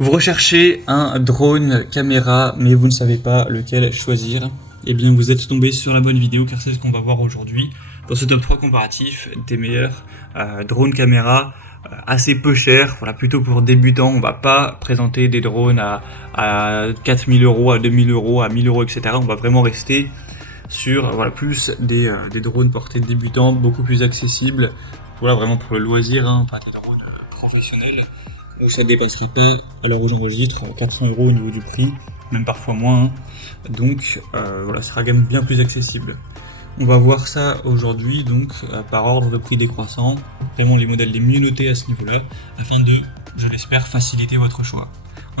Vous recherchez un drone caméra, mais vous ne savez pas lequel choisir. Eh bien, vous êtes tombé sur la bonne vidéo, car c'est ce qu'on va voir aujourd'hui dans ce top 3 comparatif des meilleurs drones caméra assez peu chers. Voilà, plutôt pour débutants. On va pas présenter des drones à 4000 euros, à 2000 euros, à 1000 euros, etc. On va vraiment rester sur plus des drones portés de débutants, beaucoup plus accessibles. Voilà, vraiment pour le loisir, pas des drones professionnels. Ça ne dépassera pas, à l'heure où j'enregistre, 400 euros au niveau du prix, même parfois moins. Donc ça sera quand même bien plus accessible. On va voir ça aujourd'hui, donc par ordre de prix décroissant, vraiment les modèles les mieux notés à ce niveau-là, afin de, je l'espère, faciliter votre choix.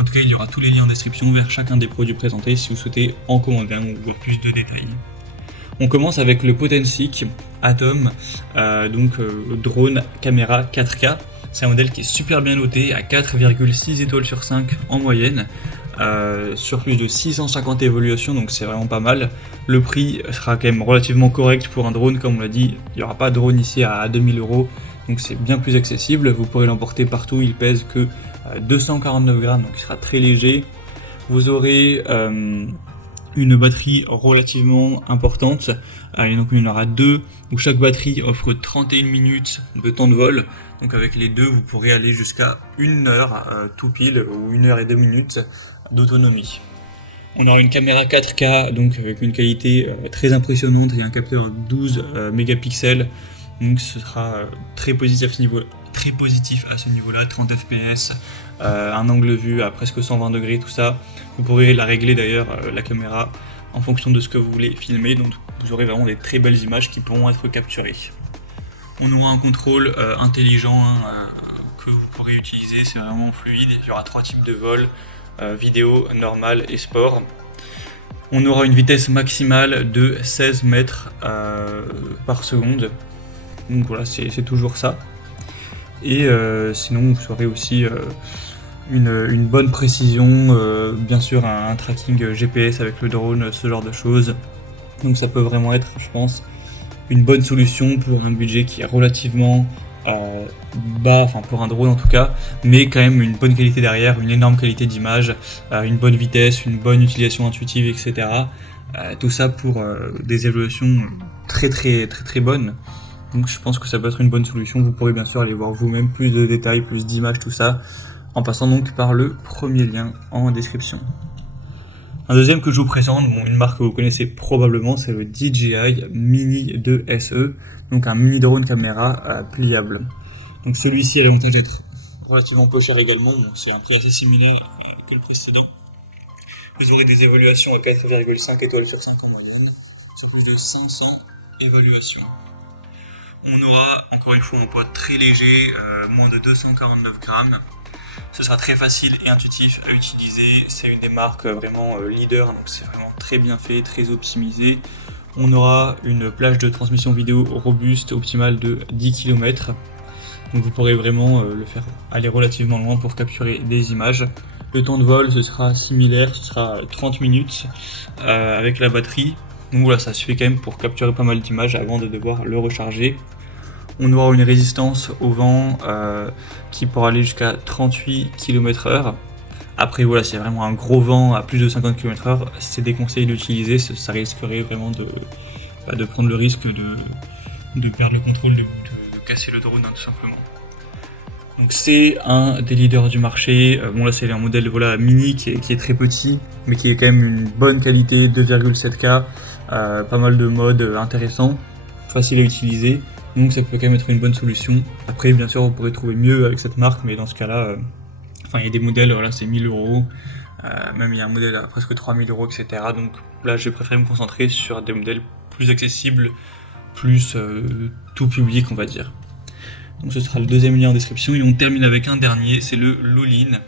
En tout cas, il y aura tous les liens en description vers chacun des produits présentés si vous souhaitez en commander un ou voir plus de détails. On commence avec le Potensic Atom, drone caméra 4K. C'est un modèle qui est super bien noté à 4,6 étoiles sur 5 en moyenne, sur plus de 650 évaluations, donc c'est vraiment pas mal. Le prix sera quand même relativement correct pour un drone, comme on l'a dit, il n'y aura pas de drone ici à 2000 euros, donc c'est bien plus accessible. Vous pourrez l'emporter partout, il pèse que 249 grammes, donc il sera très léger. Vous aurez une batterie relativement importante, donc il y en aura deux où chaque batterie offre 31 minutes de temps de vol, donc avec les deux vous pourrez aller jusqu'à 1 heure tout pile ou 1 heure et 2 minutes d'autonomie. On aura une caméra 4K donc avec une qualité très impressionnante et un capteur 12 mégapixels, donc ce sera très positif à ce niveau-là, 30 fps, un angle vue à presque 120 degrés, tout ça. Vous pourrez la régler d'ailleurs, la caméra, en fonction de ce que vous voulez filmer, donc vous aurez vraiment des très belles images qui pourront être capturées. On aura un contrôle intelligent que vous pourrez utiliser, c'est vraiment fluide, il y aura 3 types de vol, vidéo, normal et sport. On aura une vitesse maximale de 16 mètres par seconde, donc voilà, c'est toujours ça. Et sinon vous aurez aussi une bonne précision, bien sûr un tracking GPS avec le drone, ce genre de choses. Donc ça peut vraiment être, je pense, une bonne solution pour un budget qui est relativement bas, enfin pour un drone en tout cas, mais quand même une bonne qualité derrière, une énorme qualité d'image, une bonne vitesse, une bonne utilisation intuitive, etc. Tout ça pour des évaluations très bonnes. Donc je pense que ça peut être une bonne solution. Vous pourrez bien sûr aller voir vous-même plus de détails, plus d'images, tout ça, en passant donc par le premier lien en description. Un deuxième que je vous présente, une marque que vous connaissez probablement, c'est le DJI Mini 2 SE, donc un mini drone caméra pliable. Donc celui-ci a l'avantage d'être relativement peu cher également, c'est un prix assez similaire que le précédent. Vous aurez des évaluations à 4,5 étoiles sur 5 en moyenne, sur plus de 500 évaluations. On aura encore une fois un poids très léger, moins de 249 grammes. Ce sera très facile et intuitif à utiliser. C'est une des marques vraiment leader, donc c'est vraiment très bien fait, très optimisé. On aura une plage de transmission vidéo robuste, optimale de 10 km. Donc vous pourrez vraiment le faire aller relativement loin pour capturer des images. Le temps de vol, ce sera similaire, ce sera 30 minutes avec la batterie. Donc voilà, ça suffit quand même pour capturer pas mal d'images avant de devoir le recharger. On aura une résistance au vent qui pourra aller jusqu'à 38 km/h. Après voilà, c'est vraiment un gros vent à plus de 50 km/h, c'est déconseillé d'utiliser, ça risquerait vraiment de prendre le risque de perdre le contrôle, de casser le drone tout simplement. Donc c'est un des leaders du marché. Bon là c'est un modèle mini qui est très petit, mais qui est quand même une bonne qualité, 2,7K, pas mal de modes intéressants, facile à utiliser. Donc ça peut quand même être une bonne solution. Après bien sûr vous pourrez trouver mieux avec cette marque, mais dans ce cas là, il y a des modèles, c'est 1000 euros, même il y a un modèle à presque 3000 euros, etc. Donc là j'ai préféré me concentrer sur des modèles plus accessibles, plus tout public on va dire. Donc ce sera le deuxième lien en description, et on termine avec un dernier, c'est le Lulin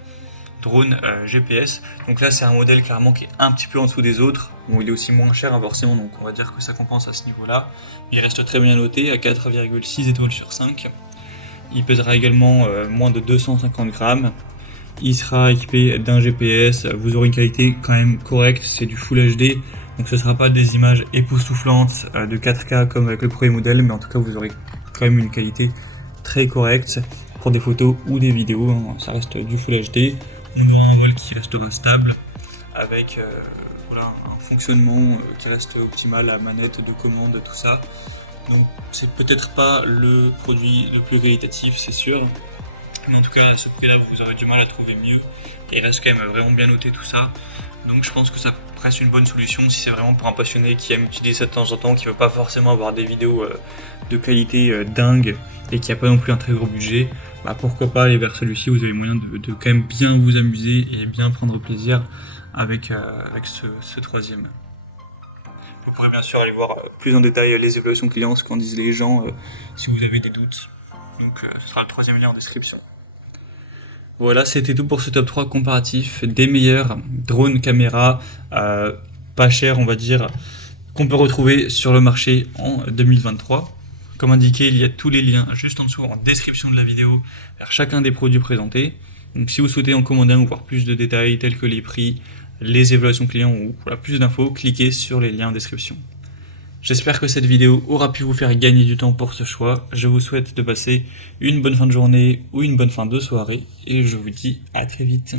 drone GPS. Donc là c'est un modèle clairement qui est un petit peu en dessous des autres. Bon, il est aussi moins cher forcément, donc on va dire que ça compense à ce niveau là. Il reste très bien noté à 4,6 étoiles sur 5. Il pèsera également moins de 250 grammes. Il sera équipé d'un GPS, vous aurez une qualité quand même correcte, c'est du Full HD, donc ce ne sera pas des images époustouflantes de 4K comme avec le premier modèle, mais en tout cas vous aurez quand même une qualité très correcte pour des photos ou des vidéos, ça reste du Full HD. on aura un vol qui restera stable, avec voilà, un fonctionnement qui reste optimal, la manette de commande, tout ça. Donc c'est peut-être pas le produit le plus qualitatif, c'est sûr, mais en tout cas à ce prix là vous aurez du mal à trouver mieux, et il reste quand même vraiment bien noté tout ça. Donc je pense que ça reste une bonne solution si c'est vraiment pour un passionné qui aime utiliser ça de temps en temps, qui veut pas forcément avoir des vidéos de qualité dingue et qui a pas non plus un très gros budget. Bah pourquoi pas aller vers celui-ci, vous avez moyen de quand même bien vous amuser et bien prendre plaisir avec ce troisième. Vous pourrez bien sûr aller voir plus en détail les évaluations clients, ce qu'en disent les gens, si vous avez des doutes. Donc ce sera le troisième lien en description. Voilà, c'était tout pour ce top 3 comparatif des meilleurs drones caméras pas chers, on va dire, qu'on peut retrouver sur le marché en 2023. Comme indiqué, il y a tous les liens juste en dessous en description de la vidéo vers chacun des produits présentés. Donc si vous souhaitez en commander un ou voir plus de détails tels que les prix, les évaluations clients ou voilà, plus d'infos, cliquez sur les liens en description. J'espère que cette vidéo aura pu vous faire gagner du temps pour ce choix. Je vous souhaite de passer une bonne fin de journée ou une bonne fin de soirée et je vous dis à très vite.